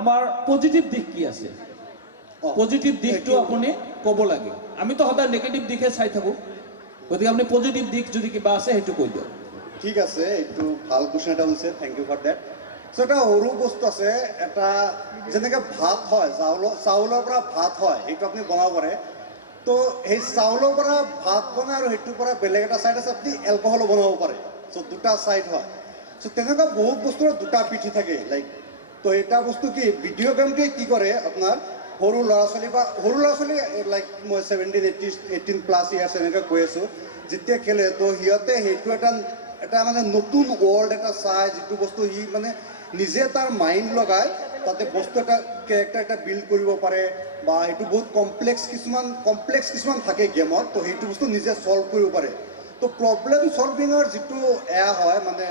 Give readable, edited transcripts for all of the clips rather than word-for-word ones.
আমাৰ পজিটিভ দিশ কি আছে পজিটিভ দিকটো আপুনি ক'ব লাগে আমিতো সদায় নেগেটিভ দিশে চাই থাকোঁ গতিকে আপুনি পজিটিভ দিশ যদি কিবা আছে সেইটো কৈ দিয়ক ঠিক আছে এইটো ভাল কুৱেশ্যন এটা হৈছে থেংক ইউ ফৰ ডেট চ' এটা সৰু বস্তু আছে এটা যেনেকৈ ভাত হয় চাউলৰ পৰা ভাত হয় সেইটো আপুনি বনাব পাৰে তো সেই চাউলৰ পৰা ভাত বনায় আৰু সেইটোৰ পৰা বেলেগ এটা ছাইড আছে আপুনি এলকহলো বনাব পাৰে চ' দুটা ছাইড হয় চ' তেনেকুৱা বহুত বস্তুৰ দুটা পিঠি থাকে লাইক তো এটা বস্তু কি ভিডিঅ' গেমটোৱে কি কৰে আপোনাৰ সৰু ল'ৰা ছোৱালী লাইক মই 17-18 প্লাছ ইয়াৰ্ছ এনেকৈ কৈ আছোঁ যেতিয়া খেলে তো সিহঁতে সেইটো এটা মানে নতুন ৱৰ্ল্ড এটা চায় যিটো বস্তু সি মানে নিজে তাৰ মাইণ্ড লগাই তাতে বস্তু এটা কেৰেক্টাৰ এটা বিল্ড কৰিব পাৰে বা সেইটো বহুত কমপ্লেক্স কিছুমান থাকে গেমত তো সেইটো বস্তু নিজে ছল্ভ কৰিব পাৰে তো প্ৰব্লেম ছলভিঙৰ যিটো এয়া হয় মানে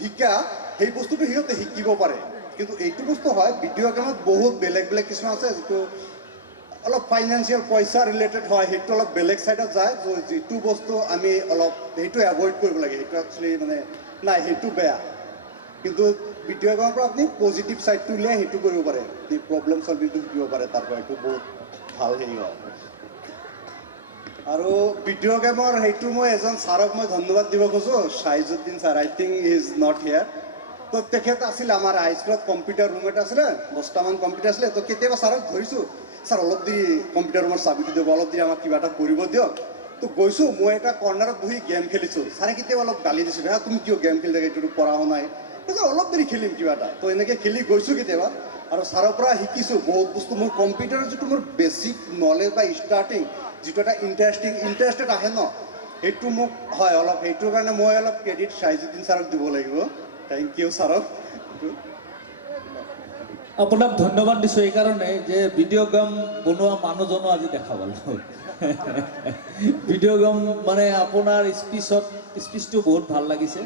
শিকা সেই বস্তুটো সিহঁতে শিকিব পাৰে কিন্তু এইটো বস্তু হয় ভিডিঅ' গেমত বহুত বেলেগ কিছুমান আছে যিটো অলপ ফাইনেন্সিয়েল পইচা ৰিলেটেড হয় সেইটো অলপ বেলেগ ছাইডত যায় যিটো বস্তু আমি অলপ সেইটো এভইড কৰিব লাগে সেইটো একচুৱেলি মানে নাই সেইটো বেয়া কিন্তু ভিডিঅ' গেমৰ পৰা আপুনি পজিটিভ ছাইডটো উলিয়াই সেইটো কৰিব পাৰে আপুনি প্ৰব্লেম ছলভিংটো শিকিব পাৰে তাৰ পৰা সেইটো বহুত ভাল হেৰি হয় আৰু ভিডিঅ' গেমৰ সেইটো মই এজন ছাৰক মই ধন্যবাদ দিব খোজোঁ Shahijuddin sir I think he is not here তো তেখেত আছিলে আমাৰ হাইস্কুলত কম্পিউটাৰ ৰুম এটা আছিলে 10টামান কম্পিউটাৰ আছিলে তো কেতিয়াবা ছাৰক ধৰিছোঁ ছাৰ অলপ দেৰি কম্পিউটাৰ ৰুমৰ চাবিটো দিব অলপ দেৰি আমাক কিবা এটা কৰিব দিয়ক তো গৈছোঁ মই এটা কৰ্ণাৰত বহি গেম খেলিছোঁ ছাৰে কেতিয়াবা অলপ গালি দিছোঁ হা তুমি কিয় গেম খেলি থাকে এইটোতো পঢ়াও নাই অলপ দেৰি খেলিম কিবা এটা তো এনেকৈ খেলি গৈছোঁ কেতিয়াবা আৰু ছাৰৰ পৰা শিকিছোঁ বহুত বস্তু মোৰ কম্পিউটাৰৰ যিটো মোৰ বেছিক নলেজ বা ষ্টাৰ্টিং যিটো এটা ইণ্টাৰেষ্টেড আহে ন সেইটো মোক হয় অলপ সেইটোৰ কাৰণে মই অলপ ক্ৰেডিট শ্বাহিজুদ্দিন ছাৰক দিব লাগিব থেংক ইউ ছাৰক আপোনাক ধন্যবাদ দিছোঁ এইকাৰণে যে ভিডিঅ' গেম বনোৱা মানুহজনো আজি দেখা পালোঁ ভিডিঅ' গেম মানে আপোনাৰ স্পীচটো বহুত ভাল লাগিছে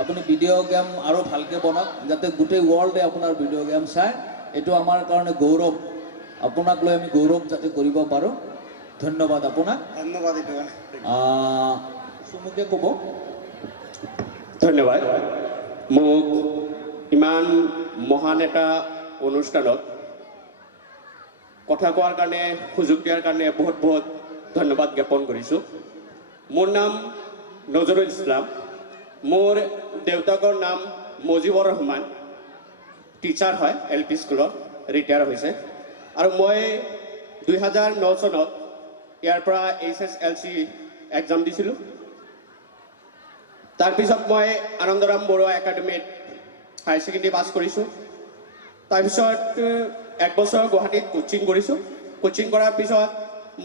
আপুনি ভিডিঅ' গেম আৰু ভালকৈ বনাওক যাতে গোটেই ৱৰ্ল্ডে আপোনাৰ ভিডিঅ' গেম চায় এইটো আমাৰ কাৰণে গৌৰৱ আপোনাক লৈ আমি গৌৰৱ যাতে কৰিব পাৰোঁ ধন্যবাদ আপোনাক ধন্যবাদ চুমুকে ক'ব ধন্যবাদ মোক ইমান মহান এটা অনুষ্ঠানত কথা কোৱাৰ কাৰণে সুযোগ দিয়াৰ কাৰণে বহুত বহুত ধন্যবাদ জ্ঞাপন কৰিছোঁ মোৰ নাম নজৰুল ইছলাম মোৰ দেউতাকৰ নাম মুজিবুৰ ৰহমান টিচাৰ হয় LP স্কুলত ৰিটায়াৰ হৈছে আৰু মই 2009 চনত ইয়াৰ পৰা HSLC এক্সাম দিছিলোঁ তাৰপিছত মই আনন্দৰাম বৰুৱা একাডেমীত হায়াৰ ছেকেণ্ডেৰী পাছ কৰিছোঁ তাৰপিছত এক বছৰ গুৱাহাটীত কোচিং কৰিছোঁ কোচিং কৰাৰ পিছত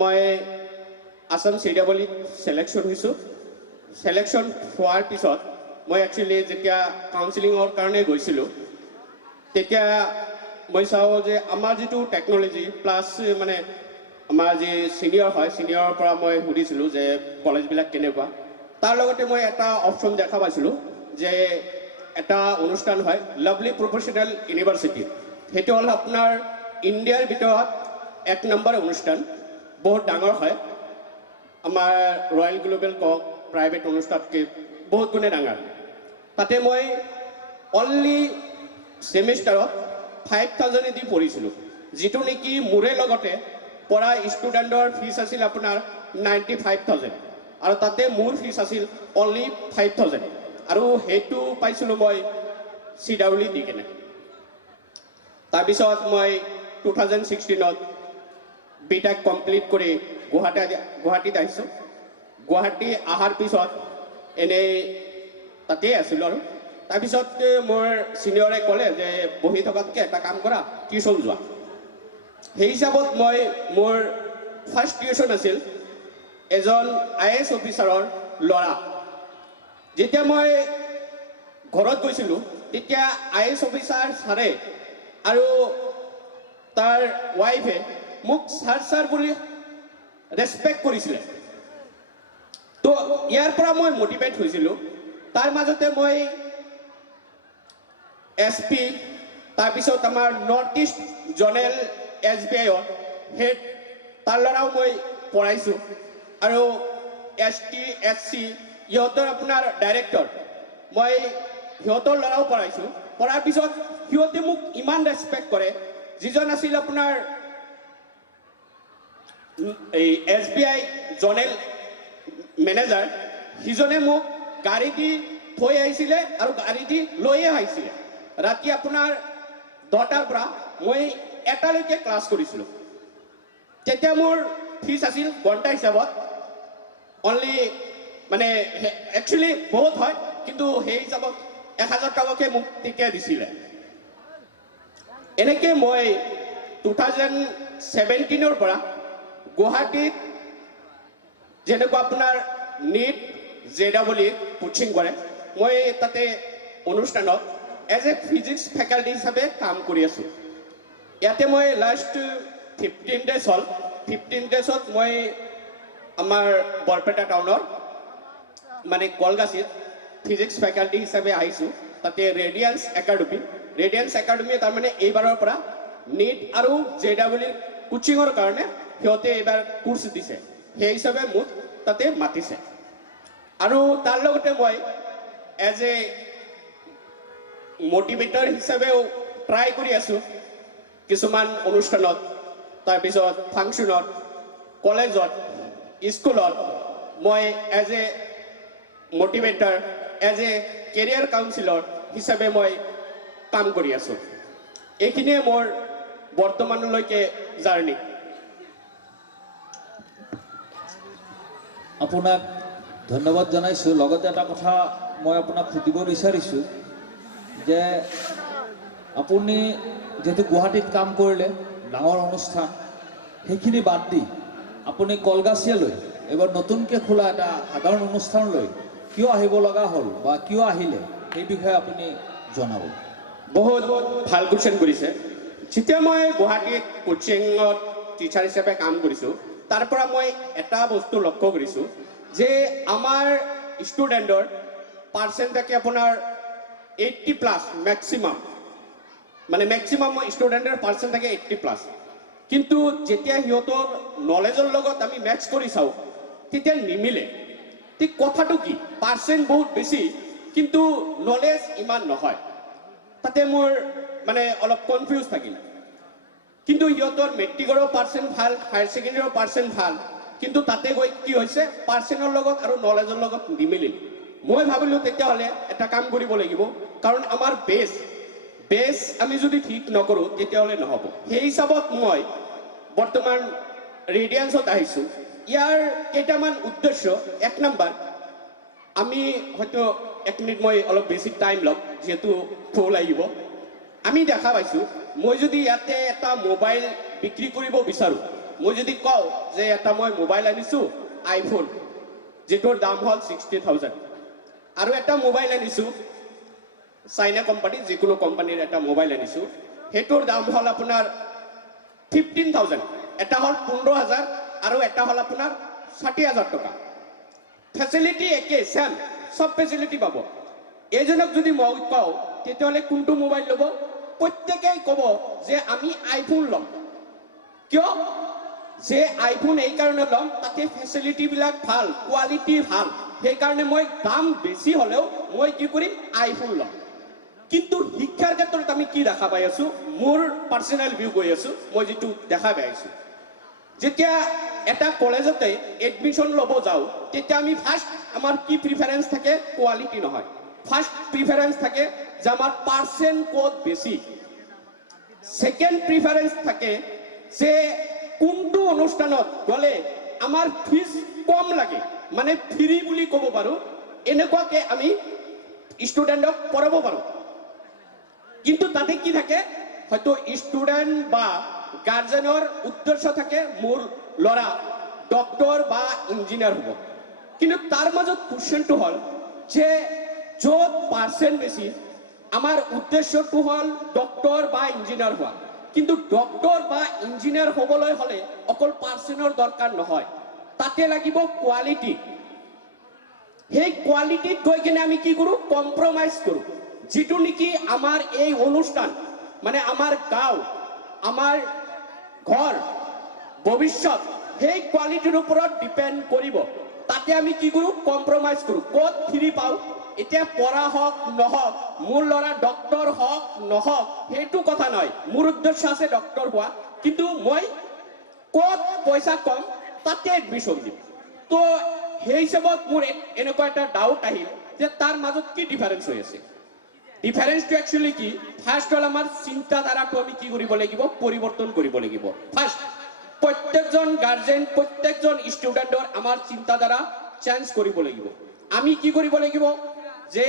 মই আসাম CWIত ছিলেকশ্যন হৈছোঁ ছিলেকশ্যন হোৱাৰ পিছত মই একচুৱেলি যেতিয়া কাউন্সিলিঙৰ কাৰণে গৈছিলোঁ তেতিয়া মই চাওঁ যে আমাৰ যিটো টেকন'লজি প্লাছ মানে আমাৰ যি ছিনিয়ৰ হয় ছিনিয়ৰৰ পৰা মই সুধিছিলোঁ যে কলেজবিলাক কেনেকুৱা তাৰ লগতে মই এটা অপশ্যন দেখা পাইছিলোঁ যে এটা অনুষ্ঠান হয় লাভলি প্ৰফেশ্যনেল ইউনিভাৰ্চিটি সেইটো হ'ল আপোনাৰ ইণ্ডিয়াৰ ভিতৰত 1 নম্বৰ অনুষ্ঠান বহুত ডাঙৰ হয় আমাৰ ৰয়েল গ্লোবেল কওক প্ৰাইভেট অনুষ্ঠানতকৈ বহুত গুণে ডাঙৰ তাতে মই অনলি ছেমিষ্টাৰত 5,000 দি পঢ়িছিলোঁ যিটো নেকি মোৰে লগতে পঢ়া ষ্টুডেণ্টৰ ফিজ আছিল আপোনাৰ 95,000 আৰু তাতে মোৰ ফিজ আছিল অনলি 5,000 আৰু সেইটো পাইছিলোঁ মই CWI দি কেনে তাৰপিছত মই 2016ত BTech কমপ্লিট কৰি গুৱাহাটীত আহিছোঁ গুৱাহাটী অহাৰ পিছত এনেই তাতেই আছিলোঁ আৰু তাৰপিছত মোৰ ছিনিয়ৰে ক'লে যে বহি থকাতকৈ এটা কাম কৰা টিউশ্যন যোৱা সেই হিচাপত মই মোৰ ফাৰ্ষ্ট টিউশ্যন আছিল এজন IAS অফিচাৰৰ ল'ৰা যেতিয়া মই ঘৰত গৈছিলোঁ তেতিয়া IAS অফিচাৰ ছাৰে আৰু তাৰ ৱাইফে মোক ছাৰ বুলি ৰেছপেক্ট কৰিছিলে তো ইয়াৰ পৰা মই মটিভেট হৈছিলোঁ তাৰ মাজতে মই SP তাৰপিছত আমাৰ নৰ্থ ইষ্ট জনেল SBIৰ হেড তাৰ ল'ৰাও মই পঢ়াইছোঁ আৰু ST SC ইহঁতৰ আপোনাৰ ডাইৰেক্টৰ মই সিহঁতৰ ল'ৰাও পঢ়াইছোঁ পঢ়াৰ পিছত সিহঁতে মোক ইমান ৰেছপেক্ট কৰে যিজন আছিল আপোনাৰ এই SBI জনেল মেনেজাৰ, সিজনে মোক গাড়ী দি থৈ আহিছিলে আৰু গাড়ী দি লৈয়ে আহিছিলে। ৰাতি আপোনাৰ 10টাৰ পৰা মই 1টালৈকে ক্লাছ কৰিছিলোঁ। তেতিয়া মোৰ ফিজ আছিল ঘণ্টা হিচাপত অনলি, মানে একচুৱেলি বহুত হয়, কিন্তু সেই হিচাপত 1000 টকাকে মোক তেতিয়া দিছিলে। এনেকৈ মই 2017ৰ পৰা গুৱাহাটীত যেনেকুৱা আপোনাৰ NEET JEE কোচিং কৰে, মই তাতে অনুষ্ঠানত এজ এ ফিজিক্স ফেকাল্টি হিচাপে কাম কৰি আছোঁ। ইয়াতে মই লাষ্ট 15 ডেজ হ'ল। 15 ডেজত মই আমাৰ বৰপেটা টাউনৰ মানে কলগাছিত ফিজিক্স ফেকাল্টি হিচাপে আহিছোঁ। তাতে ৰেডিয়েন্স একাডেমি তাৰমানে এইবাৰৰ পৰা NEET আৰু JEE কোচিঙৰ কাৰণে সিহঁতে এইবাৰ কোৰ্চ দিছে, সেই হিচাপে মোক তাতে মাতিছে। আৰু তাৰ লগতে মই এজ এ মটিভেটৰ হিচাপেও ট্ৰাই কৰি আছোঁ কিছুমান অনুষ্ঠানত, তাৰপিছত ফাংচনত, কলেজত, স্কুলত মই as a motivator, as a career counsellor হিচাপে মই কাম কৰি আছোঁ। এইখিনিয়ে মোৰ বৰ্তমানলৈকে জাৰ্ণি। আপোনাক ধন্যবাদ জনাইছোঁ। লগতে এটা কথা মই আপোনাক সুধিব বিচাৰিছোঁ যে আপুনি যিহেতু গুৱাহাটীত কাম কৰিলে, ডাঙৰ অনুষ্ঠান, সেইখিনি বাদ দি আপুনি কলগাছিয়ালৈ এইবাৰ নতুনকৈ খোলা এটা সাধাৰণ অনুষ্ঠানলৈ কিয় আহিব লগা হ'ল বা কিয় আহিলে, সেই বিষয়ে আপুনি জনাব। বহুত ভাল কুৱেশ্যন কৰিছে। যেতিয়া মই গুৱাহাটীত কোচিঙত টিচাৰ হিচাপে কাম কৰিছোঁ, তাৰ পৰা মই এটা বস্তু লক্ষ্য কৰিছোঁ যে আমাৰ ষ্টুডেণ্টৰ পাৰ্চেণ্ট থাকে আপোনাৰ 80+ মেক্সিমাম, মানে মেক্সিমাম ষ্টুডেণ্টৰ পাৰ্চেণ্ট থাকে 80+। কিন্তু যেতিয়া সিহঁতৰ নলেজৰ লগত আমি মেটচ কৰি চাওঁ তেতিয়া নিমিলে। ঠিক কথাটো কি, পাৰ্চেণ্ট বহুত বেছি কিন্তু নলেজ ইমান নহয়। তাতে মোৰ মানে অলপ কনফিউজ থাকিল। কিন্তু সিহঁতৰ মেট্ৰিকৰো পাৰ্চেণ্ট ভাল, হায়াৰ ছেকেণ্ডেৰীৰো পাৰ্চেণ্ট ভাল, কিন্তু তাতে গৈ কি হৈছে পাৰ্চেণ্টৰ লগত আৰু নলেজৰ লগত নিমিলিল। মই ভাবিলোঁ তেতিয়াহ'লে এটা কাম কৰিব লাগিব, কাৰণ আমাৰ বেছ আমি যদি ঠিক নকৰোঁ তেতিয়াহ'লে নহ'ব। সেই হিচাপত মই বৰ্তমান ৰেডিয়েন্সত আহিছোঁ। ইয়াৰ কেইটামান উদ্দেশ্য, 1 নম্বৰ, আমি হয়তো 1 মিনিট মই অলপ বেছি টাইম ল'ম যিহেতু ফোন লাগিব। আমি দেখা পাইছোঁ মই যদি ইয়াতে এটা মোবাইল বিক্ৰী কৰিব বিচাৰোঁ, মই যদি কওঁ যে এটা মই মোবাইল আনিছোঁ আইফোন, যিটোৰ দাম হ'ল 60,000, আৰু এটা মোবাইল আনিছোঁ চাইনা কোম্পানী, যিকোনো কোম্পানীৰ এটা মোবাইল আনিছোঁ, সেইটোৰ দাম হ'ল আপোনাৰ 15,000, এটা হ'ল 15,000 আৰু এটা হ'ল আপোনাৰ 60,000 টকা। ফেচিলিটি একে, চেম, চব ফেচিলিটি পাব। এইজনক যদি মই কওঁ তেতিয়াহ'লে কোনটো মোবাইল ল'ব? প্ৰত্যেকেই ক'ব যে আমি আইফোন ল'ম। কিয়? যে আইফোন এই কাৰণে ল'ম, তাতে ফেচিলিটিবিলাক ভাল, কোৱালিটি ভাল, সেইকাৰণে মই দাম বেছি হ'লেও মই কি কৰিম, আইফোন ল'ম। কিন্তু শিক্ষাৰ ক্ষেত্ৰত আমি কি দেখা পাই আছোঁ, মোৰ পাৰ্চনেল ভিউ কৈ আছোঁ, মই যিটো দেখা পাই আছোঁ, যেতিয়া এটা কলেজতে এডমিশ্যন ল'ব যাওঁ তেতিয়া আমি ফাৰ্ষ্ট আমাৰ কি প্ৰিফাৰেঞ্চ থাকে, কোৱালিটি নহয়। ফাৰ্ষ্ট প্ৰিফাৰেঞ্চ থাকে যে আমাৰ পাৰ্চেণ্ট ক'ত বেছি। ছেকেণ্ড প্ৰিফাৰেঞ্চ থাকে যে কোনটো অনুষ্ঠানত গ'লে আমাৰ ফিজ কম লাগে, মানে ফ্ৰী বুলি ক'ব পাৰোঁ, এনেকুৱাকৈ আমি ষ্টুডেণ্টক পঢ়াব পাৰোঁ। কিন্তু তাতে কি থাকে, হয়তো ষ্টুডেণ্ট বা গাৰ্জেনৰ উদ্দেশ্য থাকে মোৰ ল'ৰা ডক্টৰ বা ইঞ্জিনিয়াৰ হ'ব। কিন্তু তাৰ মাজত কুৱেশ্যনটো হ'ল যে য'ত পাৰ্চেণ্ট বেছি, আমাৰ উদ্দেশ্যটো হ'ল ডক্টৰ বা ইঞ্জিনিয়াৰ হোৱা। কিন্তু ডক্টৰ বা ইঞ্জিনিয়াৰ হ'বলৈ হ'লে অকল পাৰ্চেণ্টৰ দৰকাৰ নহয়, তাতে লাগিব কোৱালিটি। সেই কোৱালিটিত গৈ কিনে আমি কি কৰোঁ, কম্প্ৰমাইজ কৰোঁ। যিটো নেকি আমাৰ এই অনুষ্ঠান, মানে আমাৰ গাঁও, আমাৰ ঘৰ, ভৱিষ্যত, সেই কোৱালিটিৰ ওপৰত ডিপেণ্ড কৰিব। তাতে আমি কি কৰোঁ, কম্প্ৰমাইজ কৰোঁ। ক'ত ফ্ৰী পাওঁ এতিয়া পঢ়া হওক নহওক, মোৰ ল'ৰা ডক্টৰ হওক নহওক, সেইটো কথা নহয়। মোৰ উদ্দেশ্য আছে ডক্টৰ হোৱা, কিন্তু মই ক'ত পইচা কম তাতে এডমিশ্যন দিম। তো সেই হিচাপত মোৰ এনেকুৱা এটা ডাউট আহিল যে তাৰ মাজত কি ডিফাৰেঞ্চ হৈ আছে। ডিফাৰেঞ্চটো একচুৱেলি কি? ফাৰ্ষ্ট হ'ল আমাৰ চিন্তাধাৰাটো আমি কি কৰিব লাগিব? পৰিৱৰ্তন কৰিব লাগিব। ফাৰ্ষ্ট, প্ৰত্যেকজন গাৰ্জেন, প্ৰত্যেকজন ষ্টুডেণ্টৰ আমাৰ চিন্তাধাৰা চেঞ্জ কৰিব লাগিব। আমি কি কৰিব লাগিব? যে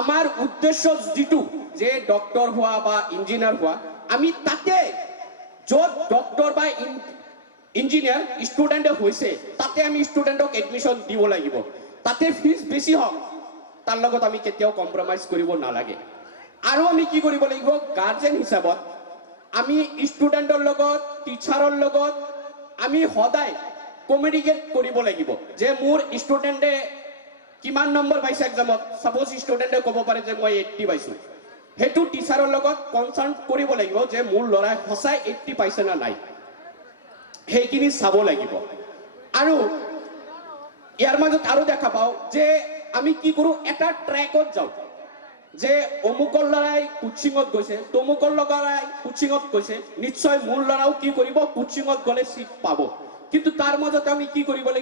আমাৰ উদ্দেশ্য যিটো যে ডক্টৰ হোৱা বা ইঞ্জিনিয়াৰ হোৱা, আমি তাতে য'ত ডক্টৰ বা ইঞ্জিনিয়াৰ ষ্টুডেণ্টে হৈছে তাতে আমি ষ্টুডেণ্টক এডমিশ্যন দিব লাগিব। তাতে ফিজ বেছি হওক তাৰ লগত আমি কেতিয়াও কম্প্ৰমাইজ কৰিব নালাগে। আৰু আমি কি কৰিব লাগিব? গাৰ্জেন হিচাপত আমি ষ্টুডেণ্টৰ লগত, টিচাৰৰ লগত আমি সদায় কমিউনিকেট কৰিব লাগিব যে মোৰ ষ্টুডেণ্টে কিমান নম্বৰ পাইছে এক্সামত। ছাপ'জ ষ্টুডেণ্টে ক'ব পাৰে যে মই 80 পাইছোঁ, সেইটো টিচাৰৰ লগত কনচাৰ্ণ কৰিব লাগিব যে মোৰ ল'ৰাই সঁচাই 80 পাইছে না নাই, সেইখিনি চাব লাগিব। আৰু ইয়াৰ মাজত আৰু দেখা পাওঁ যে আমি কি কৰোঁ? এটা ট্ৰেকত যাওঁ যে অমুকৰ ল'ৰাই কোচিঙত গৈছে, তমুকৰ ল'ৰাই কোচিঙত গৈছে, নিশ্চয় মোৰ ল'ৰাও কি কৰিব? কোচিঙত গ'লে চিট পাব। কিন্তু তাৰ মাজতে আমি কি কৰিব লাগিব?